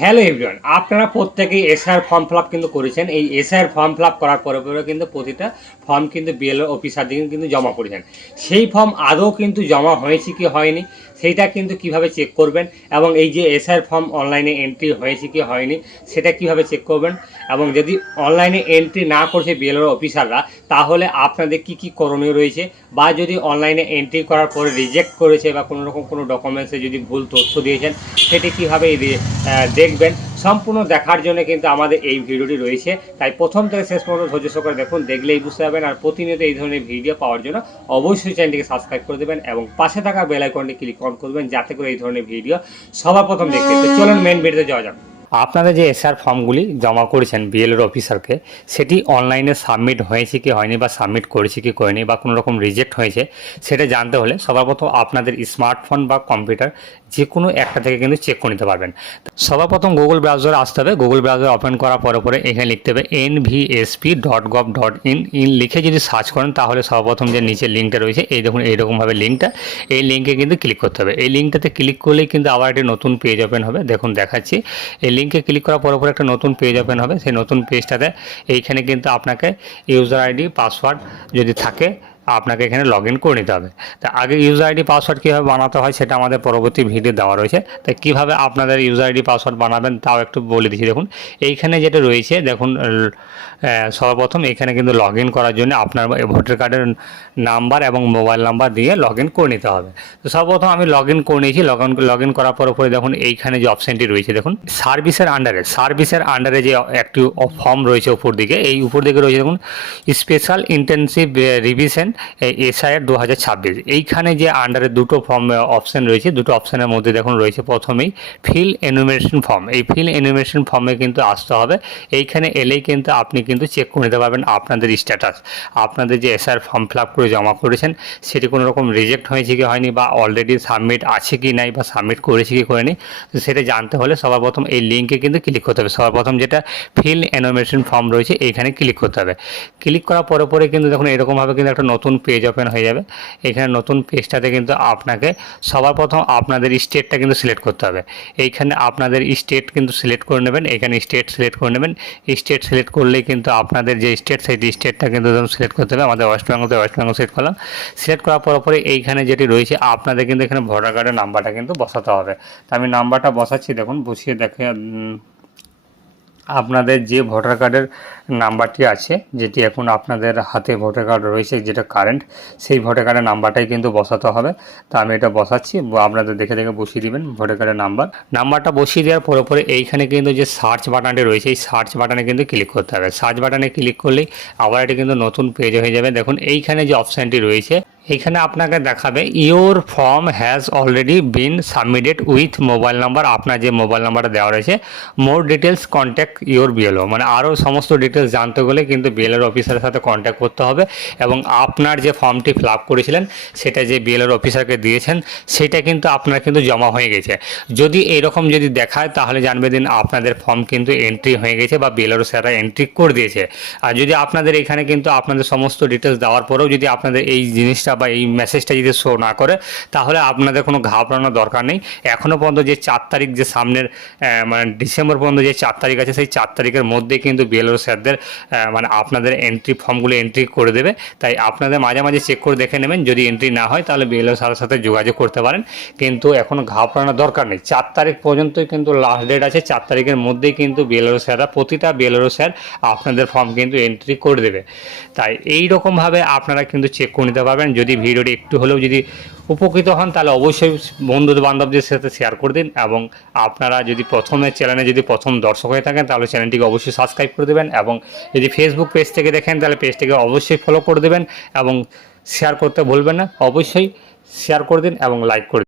Hello everyone আপনারা প্রত্যেকেই SR form fill কিন্তু করেছেন। এই এসআর ফর্ম ফিল করার পরে পরে কিন্তু প্রতিটা ফর্ম কিন্তু বিএলও অফিসার দিকে কিন্তু জমা করেছেন সেই ফর্ম আদৌ কিন্তু জমা হয়েছে কি হয়নি? সেইটা কিন্তু কীভাবে চেক করবেন? এবং এই যে এসআর ফর্ম অনলাইনে এন্ট্রি হয়েছে কি হয়নি, সেটা কীভাবে চেক করবেন? এবং যদি অনলাইনে এন্ট্রি না করছে বিএলও অফিসাররা তাহলে আপনাদের কি কি করণীয় রয়েছে? বা যদি অনলাইনে এন্ট্রি করার পরে রিজেক্ট করেছে বা কোনো রকম কোনো ডকুমেন্টসে যদি ভুল তথ্য দিয়েছেন, সেটি কীভাবে দেখবেন? সম্পূর্ণ দেখার জন্য কিন্তু আমাদের এই ভিডিওটি রয়েছে। তাই প্রথম থেকে শেষ পর্যন্ত ধৈর্য সহকারে দেখুন, দেখলেই বুঝতে পারবেন। আর প্রতিনিয়ত এই ধরনের ভিডিও পাওয়ার জন্য অবশ্যই চ্যানেলটিকে সাবস্ক্রাইব করে দেবেন এবং পাশে থাকা বেল আইকনটি ক্লিক অন করবেন, যাতে করে এই ধরনের ভিডিও সবার প্রথম দেখতে চলুন মেন ভিডিওতে যাওয়া যাক। আপনারা যে এসআর ফর্মগুলি জমা করেছেন বিএলএর অফিসারকে সেটি অনলাইনে সাবমিট হয়েছে কি হয়নি বা সাবমিট করেছে কি করেনি বা কোনো রকম রিজেক্ট হয়েছে, সেটা জানতে হলে সবার প্রথম আপনাদের স্মার্টফোন বা কম্পিউটার যে কোনো একটা থেকে কিন্তু চেক করে নিতে পারবেন। সবার প্রথম গুগল ব্রাউজারে আসতে হবে। গুগল ব্রাউজার ওপেন করার পরে পরে এখানে লিখতে হবে N VSP dot gov dot in in লিখে যদি সার্চ করেন, তাহলে সর্বপ্রথম যে নিচে লিঙ্কটা রয়েছে, এই দেখুন, এইরকমভাবে লিঙ্কটা এই লিঙ্কে কিন্তু ক্লিক করতে হবে। এই লিঙ্কটাতে ক্লিক করলেই কিন্তু আবার একটি নতুন পেজ ওপেন হবে। দেখুন, দেখাচ্ছি। এই লিঙ্কে ক্লিক করার পর পর একটা নতুন পেজ ওপেন হবে। সেই নতুন পেজটাতে এইখানে কিন্তু আপনাকে ইউজার আইডি পাসওয়ার্ড যদি থাকে আপনাকে এখানে লগ ইন করে নিতে হবে। তা আগে ইউজার আইডি পাসওয়ার্ড কীভাবে বানাতে হয় সেটা আমাদের পরবর্তী ভিডিও দেওয়া রয়েছে। তাই কীভাবে আপনাদের ইউজার আইডি পাসওয়ার্ড বানাবেন তাও একটু বলে দিচ্ছি। দেখুন, এইখানে যেটা রয়েছে, দেখুন সর্বপ্রথম এখানে কিন্তু লগ ইন করার জন্য আপনার ভোটার কার্ডের নাম্বার এবং মোবাইল নাম্বার দিয়ে লগ ইন করে নিতে হবে। তো সর্বপ্রথম আমি লগ ইন করে নিয়েছি। লগ ইন লগ ইন করার পর দেখুন, এইখানে যে অপশানটি রয়েছে, দেখুন সার্ভিসের আন্ডারে সার্ভিসের আন্ডারে যে একটি ফর্ম রয়েছে উপর দিকে, এই উপর দিকে রয়েছে, দেখুন স্পেশাল ইন্টেন্সিভ রিভিশন এসআইআর দু হাজার ছাব্বিশ। এইখানে যে আন্ডারে দুটো ফর্ম অপশান রয়েছে, দুটো অপশানের মধ্যে দেখুন রয়েছে প্রথমেই ফিল এনুমেশন ফর্ম এই ফিল এনুমেশন ফর্মে কিন্তু আসতে হবে। এইখানে এলেই কিন্তু আপনি কিন্তু চেক করে নিতে পারবেন আপনাদের স্ট্যাটাস আপনাদের যে এসআর ফর্ম ফিল করে জমা করেছেন, সেটি কোনো রকম রিজেক্ট হয়েছে কি হয়নি বা অলরেডি সাবমিট আছে কি নাই বা সাবমিট করেছে কি করেনি সেটা জানতে হলে সবার প্রথম এই লিঙ্কে কিন্তু ক্লিক করতে হবে। সবার প্রথম যেটা ফিল এনোমেশন ফর্ম রয়েছে, এইখানে ক্লিক করতে হবে। ক্লিক করার পরে পরে কিন্তু দেখুন এরকমভাবে কিন্তু একটা নতুন পেজ ওপেন হয়ে যাবে। এখানে নতুন পেজটাতে কিন্তু আপনাকে সবার প্রথম আপনাদের স্টেটটা কিন্তু সিলেক্ট করতে হবে। এইখানে আপনাদের স্টেট কিন্তু সিলেক্ট করে নেবেন, এখানে স্টেট সিলেক্ট করে নেবেন। স্টেট সিলেক্ট করলেই কিন্তু আপনাদের যে স্টেট সেই স্টেটটা কিন্তু সিলেক্ট করতে হবে। আমাদের ওয়েস্ট বেঙ্গলতে ওয়েস্ট বেঙ্গল সিলেক্ট করলাম। সিলেক্ট করার পর পরে এইখানে যেটি রয়েছে, আপনাদের কিন্তু এখানে ভোটার কার্ডের নাম্বারটা কিন্তু বসাতে হবে। তা আমি নাম্বারটা বসাচ্ছি, দেখুন, বসিয়ে দেখে আপনাদের যে ভোটার কার্ডের নাম্বারটি আছে, যেটি এখন আপনাদের হাতে ভোটার কার্ড রয়েছে, যেটা কারেন্ট, সেই ভোটার কার্ডের নাম্বারটাই কিন্তু বসাতে হবে। তা আমি এটা বসাচ্ছি আপনাদের দেখে দেখে বসিয়ে দিবেন ভোটার কার্ডের নাম্বার। নাম্বারটা বসিয়ে দেওয়ার পরে পরে এইখানে কিন্তু যে সার্চ বাটনটি রয়েছে, এই সার্চ বাটনে কিন্তু ক্লিক করতে হবে। সার্চ বাটনে ক্লিক করলেই আবার এটি কিন্তু নতুন পেজ হয়ে যাবে। দেখুন, এইখানে যে অপশানটি রয়েছে এইখানে আপনাকে দেখাবে your form has already been submitted with mobile number আপনার যে মোবাইল নাম্বারটা দেওয়া রয়েছে more details contact your BLO মানে আরও সমস্ত ডিটেলস জানতে গেলে কিন্তু বিএলওর অফিসারের সাথে কন্ট্যাক্ট করতে হবে এবং আপনার যে ফর্মটি ফিল আপ করেছিলেন, সেটা যে বিএলওর অফিসারকে দিয়েছেন, সেটা কিন্তু আপনার কিন্তু জমা হয়ে গেছে। যদি এরকম যদি দেখায়, তাহলে জানবে দিন আপনাদের ফর্ম কিন্তু এন্ট্রি হয়ে গেছে বা বিএলওর স্যাররা এন্ট্রি করে দিয়েছে। আর যদি আপনাদের এখানে কিন্তু আপনাদের সমস্ত ডিটেলস দেওয়ার পরেও যদি আপনাদের এই জিনিসটা বা এই মেসেজটা যদি শো না করে, তাহলে আপনাদের কোনো ঘাবড়ানোর দরকার নেই। এখনও পর্যন্ত যে চার তারিখ যে সামনের মানে ডিসেম্বর পর্যন্ত যে চার তারিখ আছে, সেই চার তারিখের মধ্যে কিন্তু বিএলও স্যারদের মানে আপনাদের এন্ট্রি ফর্মগুলো এন্ট্রি করে দেবে। তাই আপনাদের মাঝে মাঝে চেক করে দেখে নেবেন। যদি এন্ট্রি না হয়, তাহলে বিএলও স্যারের সাথে যোগাযোগ করতে পারেন। কিন্তু এখনও ঘাবড়ানোর দরকার নেই। চার তারিখ পর্যন্তই কিন্তু লাস্ট ডেট আছে। চার তারিখের মধ্যেই কিন্তু বিএলও স্যাররা, প্রতিটা বিএলও স্যার আপনাদের ফর্ম কিন্তু এন্ট্রি করে দেবে। তাই এই রকমভাবে আপনারা কিন্তু চেক করে নিতে পারবেন। যদি ভিডিওটি একটু হলেও যদি উপকৃত হন, তাহলে অবশ্যই বন্ধু বান্ধবদের সাথে শেয়ার করে দিন এবং আপনারা যদি প্রথমে চ্যানেলে যদি প্রথম দর্শক হয়ে থাকেন, তাহলে চ্যানেলটিকে অবশ্যই সাবস্ক্রাইব করে দেবেন এবং যদি ফেসবুক পেজ থেকে দেখেন, তাহলে পেজটিকে অবশ্যই ফলো করে দেবেন এবং শেয়ার করতে ভুলবেন না। অবশ্যই শেয়ার করে দিন এবং লাইক করে